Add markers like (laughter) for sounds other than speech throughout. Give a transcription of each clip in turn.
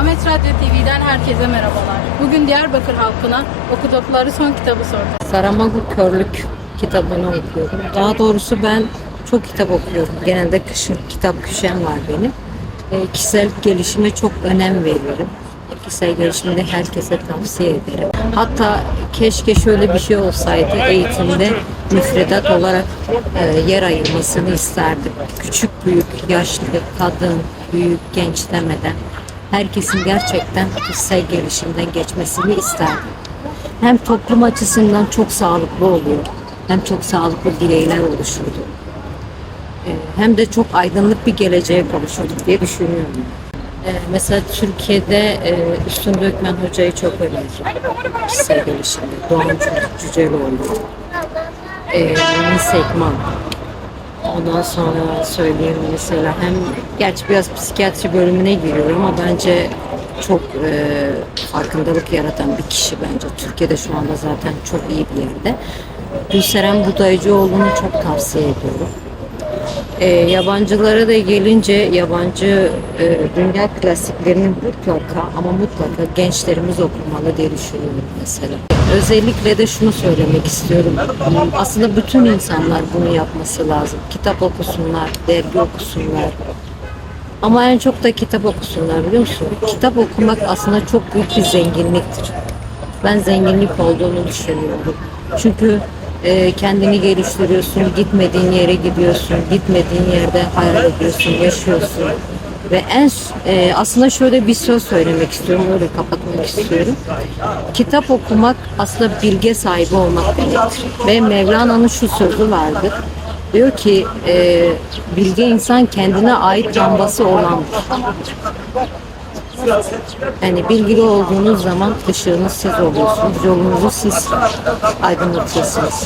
Ahmet Radyo TV'den herkese merhabalar. Bugün Diyarbakır halkına okudukları son kitabı sorduk. Saramago Körlük kitabını okuyorum. Daha doğrusu ben çok kitap okuyorum. Genelde kışın kitap küşem var benim. E, kişisel gelişime çok önem veriyorum. Kişisel gelişimde herkese tavsiye ederim. Hatta keşke şöyle bir şey olsaydı eğitimde müfredat olarak e, yer ayırmasını isterdim. Küçük, büyük, yaşlı, kadın, büyük, genç demeden herkesin gerçekten kişisel gelişimden geçmesini isterdim hem toplum açısından çok sağlıklı oluyor. Hem çok sağlıklı bireyler oluşurdu. Ee, Hem de çok aydınlık bir geleceğe kavuşurduk diye düşünüyorum. Ee, Mesela Türkiye'de e, Üstün Dökmen Hoca'yı çok öneririm. Kişisel gelişimde. Doğan Cü- Cüceloğlu. Ee, Emin Sekman. Ondan sonra söyleyeyim mesela hem gerçi biraz psikiyatri bölümüne giriyor ama bence çok e, farkındalık yaratan bir kişi bence. Türkiye'de şu anda zaten çok iyi bir yerde. Gülseren Budayıcıoğlu'nu çok tavsiye ediyorum. E, yabancılara da gelince yabancı e, dünya klasiklerini mutlaka ama mutlaka gençlerimiz okumalı diye düşünüyorum mesela. Özellikle de şunu söylemek istiyorum. Aslında bütün insanlar bunu yapması lazım. Kitap okusunlar, dergi okusunlar. Ama en çok da kitap okusunlar biliyor musun? Kitap okumak aslında çok büyük bir zenginliktir. Ben zenginlik olduğunu düşünüyorum. Çünkü e, kendini geliştiriyorsun, gitmediğin yere gidiyorsun, gitmediğin yerde hayal ediyorsun, yaşıyorsun. Ve en e, aslında şöyle bir söz söylemek istiyorum, öyle kapatmak istiyorum. Kitap okumak aslında bilge sahibi olmak demektir. Ve Mevlana'nın şu sözü vardır. Diyor ki e, bilge insan kendine ait lambası olandır. Yani bilgili olduğunuz zaman ışığınız siz oluyorsunuz. Yolunuzu siz aydınlatıyorsunuz.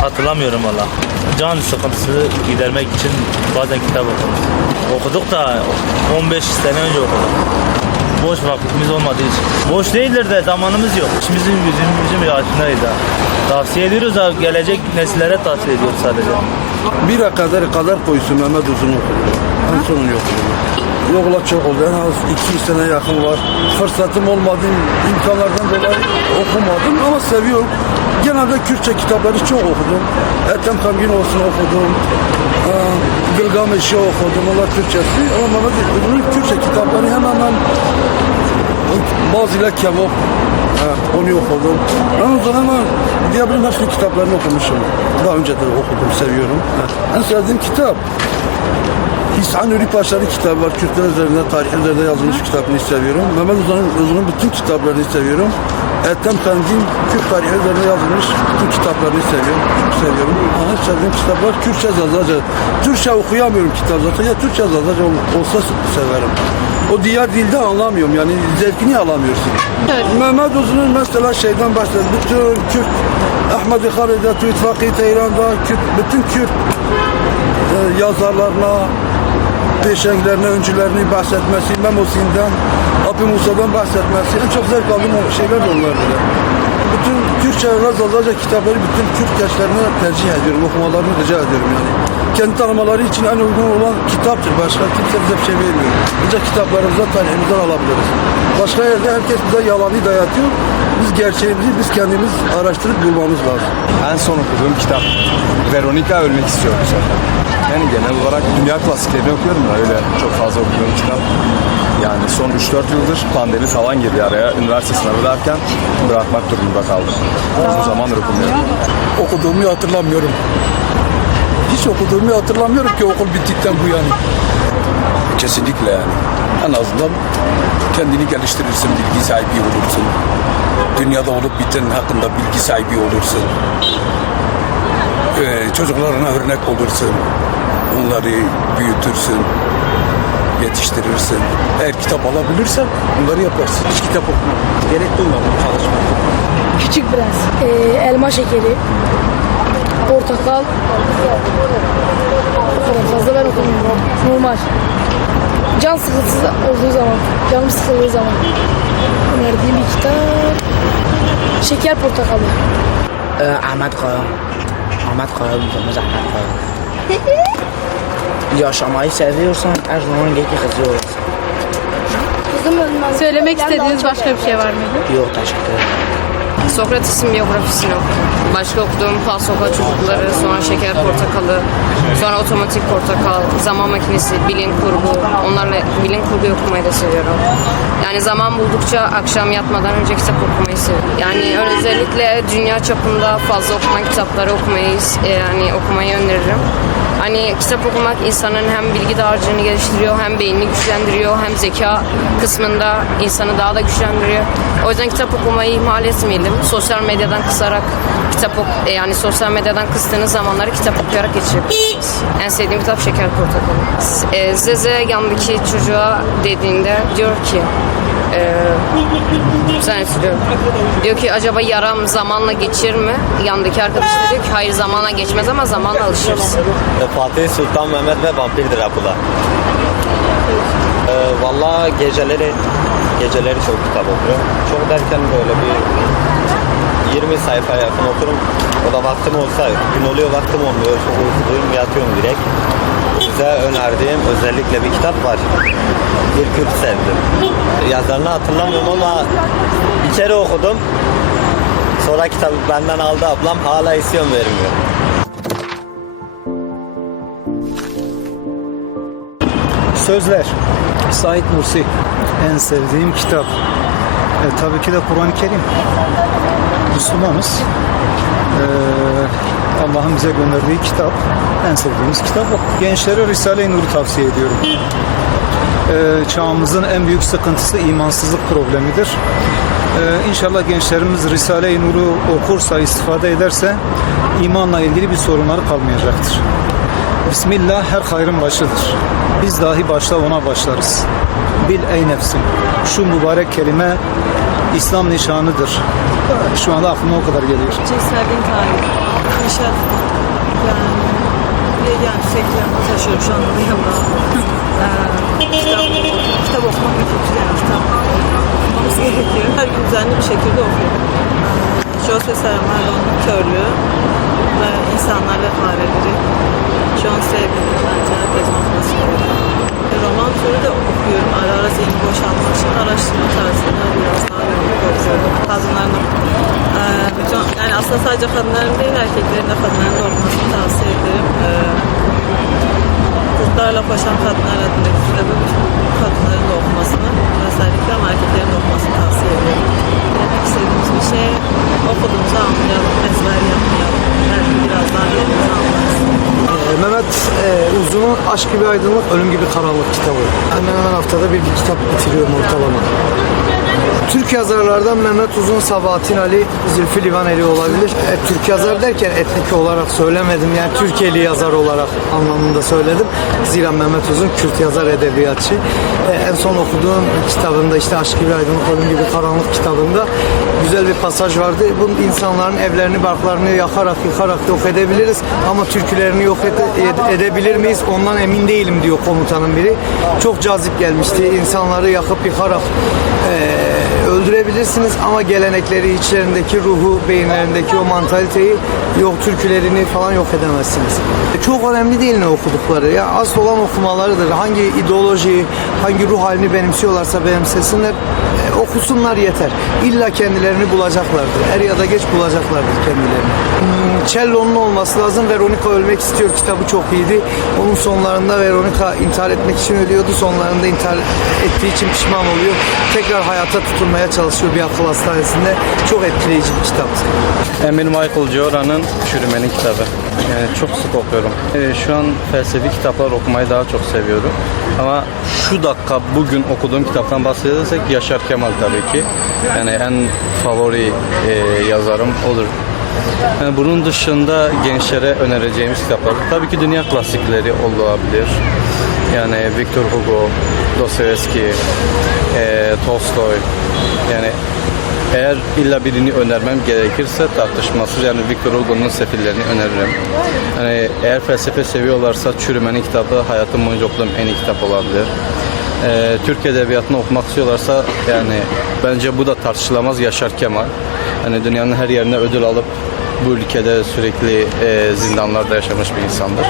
Hatırlamıyorum valla. Can sıkıntısı gidermek için bazen kitap okuduk. Okuduk da 15 sene önce okuduk. Boş vaktimiz olmadığı için. Boş değildir de zamanımız yok. İşimizin yüzümüzün yaşındayız ha. Tavsiye ediyoruz da gelecek nesillere tavsiye ediyoruz sadece. Bir kadar kadar koysun Mehmet Uzun okudu. En sonunu yok. Yokla çok oldu. En az iki sene yakın var. Fırsatım olmadı. imkanlardan dolayı okumadım ama seviyorum. Genelde Kürtçe kitapları çok okudum. Ethem Kamgin olsun okudum. Ee, Gılgameş'i okudum. Onlar Türkçesi. Ama Mehmet Uzun'un Kürtçe kitapları hemen hemen bazıyla kebap Ha, onu okudum. Ben o zaman diyebilirim hepsinin kitaplarını okumuşum. Daha önce de okudum, seviyorum. Ha, En sevdiğim kitap İhsan Nuri Paşa'nın kitabı var. Kürtler üzerinde, tarih üzerinde yazılmış kitabını seviyorum. Mehmet Uzan'ın bütün kitaplarını seviyorum. Ethem Kandil, Kürt tarihi üzerine yazılmış bütün kitaplarını seviyorum. Çok seviyorum. En sevdiğim kitaplar Kürtçe zazaca. Türkçe okuyamıyorum kitap zaten. Ya Türkçe zazaca ol- olsa severim. O diğer dilde anlamıyorum yani zevkini alamıyorsun. Mehmet Uzun'un mesela şeyden bahsediyor. Bütün Kürt, Ahmet-i Halid'e, İttifakı Tehran'da, Kürt, bütün Kürt e, yazarlarına, peşenklerine, öncülerini bahsetmesi, Memosi'nden, Abi Musa'dan bahsetmesi en çok zevk aldığım şeyler de onlardır. Bütün Kürtçe ve Zazaca kitapları bütün Kürt gençlerine tercih ediyorum, okumalarını rica ediyorum yani. Kendi tanımaları için en uygun olan kitaptır. Başka kimse bize bir şey vermiyor. Ancak kitaplarımızdan, tarihimizden alabiliriz. Başka yerde herkes bize yalanı dayatıyor. Biz gerçeğimizi biz kendimiz araştırıp bulmamız lazım. En son okuduğum kitap Veronica Ölmek İstiyor bu sefer. Yani genel olarak dünya klasiklerini okuyorum da öyle çok fazla okuduğum kitap. Yani son 3-4 yıldır pandemi falan girdi araya. Üniversite sınavı derken bırakmak durumunda kaldım. Uzun zamandır okumuyorum. okuduğumu hatırlamıyorum. Hiç okuduğumu hatırlamıyorum ki okul bittikten bu yana. Kesinlikle yani. En azından kendini geliştirirsin, bilgi sahibi olursun. Dünyada olup biten hakkında bilgi sahibi olursun. Ee, çocuklarına örnek olursun. Onları büyütürsün, yetiştirirsin. Eğer kitap alabilirsen bunları yaparsın. Hiç kitap okumadım. Gerek duymadım çalışmaya. Küçük Prens, ee, elma şekeri, portakal. Kadar fazla ben okumuyorum. Normal. Can sıkıntısı olduğu zaman, canım sıkıldığı zaman önerdiğim bir kitap. Şeker portakalı. Ee, Ahmet Kaya. Ahmet Kaya Ahmet Kaya. (laughs) Yaşamayı seviyorsan her zaman gel ki kızı olasın. Kızım Söylemek istediğiniz başka bir şey var mıydı? Yok teşekkür ederim. Sokrates'in biyografisini okudum. Başka okuduğum Pal Sokak Çocukları, sonra Şeker Portakalı, sonra Otomatik Portakal, Zaman Makinesi, Bilim Kurgu. Onlarla bilim kurgu okumayı da seviyorum. Yani zaman buldukça akşam yatmadan önce kitap okumayı seviyorum. Yani özellikle dünya çapında fazla okunan kitapları okumayı, e, yani okumayı öneririm. Hani kitap okumak insanın hem bilgi dağarcığını geliştiriyor, hem beynini güçlendiriyor, hem zeka kısmında insanı daha da güçlendiriyor. O yüzden kitap okumayı ihmal etmeyelim. Sosyal medyadan kısarak kitap ok e, yani sosyal medyadan kıstığınız zamanları kitap okuyarak geçirebilirsiniz. En sevdiğim kitap Şeker Portakalı. E, Zeze yandaki çocuğa dediğinde diyor ki e, sen diyor. Diyor ki acaba yaram zamanla geçir mi? Yandaki arkadaş da diyor ki hayır zamanla geçmez ama zamanla alışırız. Fatih Sultan Mehmet ve Vampir Drakula. Ee, Valla geceleri geceleri çok kitap okuyorum. Çok derken böyle bir 20 sayfa yakın okurum. O da vaktim olsa gün oluyor vaktim olmuyor. Çok uykuluyum yatıyorum direkt. Size önerdiğim özellikle bir kitap var. Bir Kürt sevdim. Yazarını hatırlamıyorum ama bir kere okudum. Sonra kitabı benden aldı ablam. Hala istiyorum vermiyor. Sözler. Said Nursi. En sevdiğim kitap. E, tabii ki de Kur'an-ı Kerim. Müslümanız. E, Allah'ın bize gönderdiği kitap. En sevdiğimiz kitap o. Gençlere Risale-i Nur'u tavsiye ediyorum. E, çağımızın en büyük sıkıntısı imansızlık problemidir. E, inşallah gençlerimiz Risale-i Nur'u okursa, istifade ederse imanla ilgili bir sorunları kalmayacaktır. Bismillah her hayrın başıdır. Biz dahi başta ona başlarız. Bil ey nefsim. Şu mübarek kelime İslam nişanıdır. Şu anda aklıma o kadar geliyor. Çok sevdiğim tarih. Yaşat. Yani bir yani sürekli yanımda taşıyorum şu anda da yanımda. Ee, kitap, kitap okumak çok güzel kitap. Okumamız gerekiyor. Her gün düzenli bir şekilde okuyorum. Jose Saramago'nun körlüğü ve insanlar ve fareleri. John Sebe'nin bence herkesin okuması gerekiyor. E, Roman türü de okuyorum. Ara ara zihni boşaltmak için araştırma tarzında biraz daha yoğun okuyorum. Kadınların e, bütün, yani aslında sadece kadınların değil erkeklerin de kadınların da okumasını tavsiye ederim. E, Kurtlarla Koşan Kadınlar adındaki kitabı kadınların da okumasını özellikle ama erkeklerin de okumasını tavsiye ediyorum. Demek istediğimiz bir şey okuduğumuzu anlayalım, ezber yapmayalım. Belki biraz daha yerimizi anlarız. Mehmet e, Uzun'un Aşk gibi Aydınlık, Ölüm gibi Karanlık kitabı. Hemen hemen haftada bir kitap bitiriyorum ortalama. Türk yazarlardan Mehmet Uzun, Sabahattin Ali, Zülfü Livaneli olabilir. E, Türk yazar derken etnik olarak söylemedim. Yani Türkiye'li yazar olarak anlamında söyledim. Zira Mehmet Uzun Kürt yazar edebiyatçı. E, en son okuduğum kitabında işte Aşk gibi Aydınlık, Ölüm gibi Karanlık kitabında güzel bir pasaj vardı. Bu insanların evlerini, barklarını yakarak, yıkarak yok edebiliriz ama türkülerini yok ede- ede- edebilir miyiz? Ondan emin değilim diyor komutanın biri. Çok cazip gelmişti. İnsanları yakıp yıkarak eee, öldürebilirsiniz ama gelenekleri, içlerindeki ruhu, beyinlerindeki o mantaliteyi yok türkülerini falan yok edemezsiniz. Çok önemli değil ne okudukları. Ya asıl olan okumalarıdır. Hangi ideolojiyi, hangi ruh halini benimsiyorlarsa benimsesinler. Okusunlar yeter. İlla kendilerini bulacaklardır. Er ya da geç bulacaklardır kendilerini. Hmm, Cello'nun olması lazım. Veronica ölmek istiyor kitabı çok iyiydi. Onun sonlarında Veronica intihar etmek için ölüyordu. Sonlarında intihar ettiği için pişman oluyor. Tekrar hayata tutunmaya çalışıyor bir akıl hastanesinde. Çok etkileyici bir kitaptı. Emil Michael Jora'nın Çürümenin kitabı. Yani çok sık okuyorum. Ee, şu an felsefi kitaplar okumayı daha çok seviyorum. Ama şu dakika bugün okuduğum kitaptan bahsedersek Yaşar Kemal tabii ki. Yani en favori e, yazarım odur. Yani bunun dışında gençlere önereceğimiz kitaplar tabii ki dünya klasikleri olabilir. Yani Victor Hugo, Dostoyevski, e, Tolstoy. Yani eğer illa birini önermem gerekirse tartışmasız yani Victor Hugo'nun Sefillerini öneririm. Yani eğer felsefe seviyorlarsa Çürümenin kitabı hayatım boyunca okuduğum en iyi kitap olabilir. Ee, Türk Edebiyatı'nı okumak istiyorlarsa yani bence bu da tartışılamaz Yaşar Kemal. Yani dünyanın her yerine ödül alıp bu ülkede sürekli e, zindanlarda yaşamış bir insandır.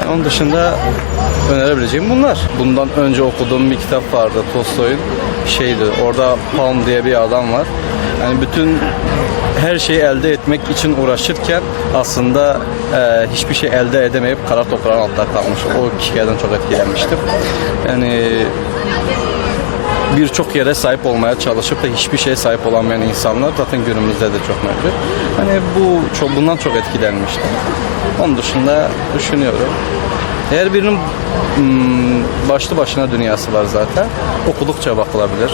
Yani onun dışında önerebileceğim bunlar. Bundan önce okuduğum bir kitap vardı Tolstoy'un şeydi. Orada Palm diye bir adam var. Yani bütün her şeyi elde etmek için uğraşırken aslında e, hiçbir şey elde edemeyip kara toprağın altında kalmış. O hikayeden çok etkilenmiştim. Yani birçok yere sahip olmaya çalışıp da hiçbir şeye sahip olamayan insanlar zaten günümüzde de çok mevcut. Hani bu çok bundan çok etkilenmiştim. Onun dışında düşünüyorum. Her birinin hmm, başlı başına dünyası var zaten. Okudukça bakılabilir.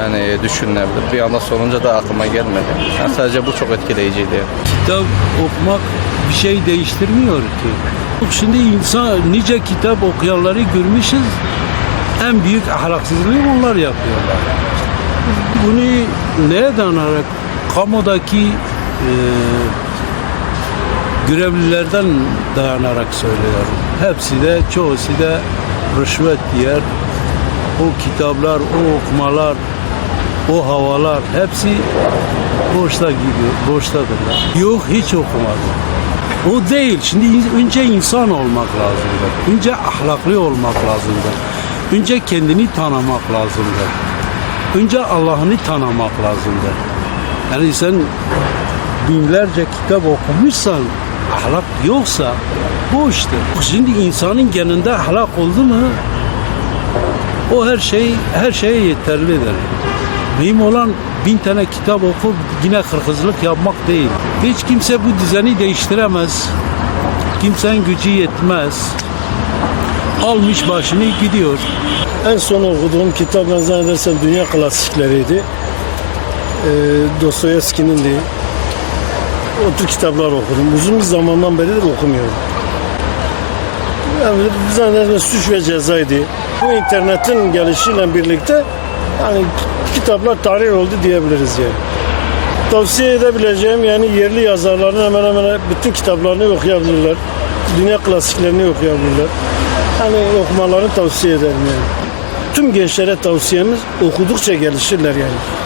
Yani düşünülebilir. Bir anda sorunca da aklıma gelmedi. Yani sadece bu çok etkileyiciydi. kitap okumak bir şey değiştirmiyor ki. Şimdi insan nice kitap okuyanları görmüşüz. En büyük ahlaksızlığı onlar yapıyorlar. Bunu neye dayanarak kamudaki e, görevlilerden dayanarak söylüyorum. Hepsi de çoğusu da rüşvet yer. O kitaplar, o okumalar, o havalar hepsi boşta gidiyor, boştadırlar. Yok hiç okumadım. O değil. Şimdi önce insan olmak lazımdır. Önce ahlaklı olmak lazımdır. Önce kendini tanımak lazımdır. Önce Allah'ını tanımak lazımdır. Yani sen binlerce kitap okumuşsan ahlak yoksa boştur. Şimdi insanın geninde ahlak oldu mu o her şey her şeye yeterlidir. Mühim olan bin tane kitap okup yine kırkızlık yapmak değil. Hiç kimse bu düzeni değiştiremez. Kimsenin gücü yetmez. Almış başını gidiyor. En son okuduğum kitap ben zannedersem dünya klasikleriydi. Ee, Dostoyevski'nin de. O tür kitaplar okudum. Uzun bir zamandan beridir okumuyorum. Yani zannedersem suç ve cezaydı. Bu internetin gelişiyle birlikte yani kitaplar tarih oldu diyebiliriz yani. Tavsiye edebileceğim yani yerli yazarların hemen hemen bütün kitaplarını okuyabilirler. Dünya klasiklerini okuyabilirler. Hani okumalarını tavsiye ederim yani. Tüm gençlere tavsiyemiz okudukça gelişirler yani.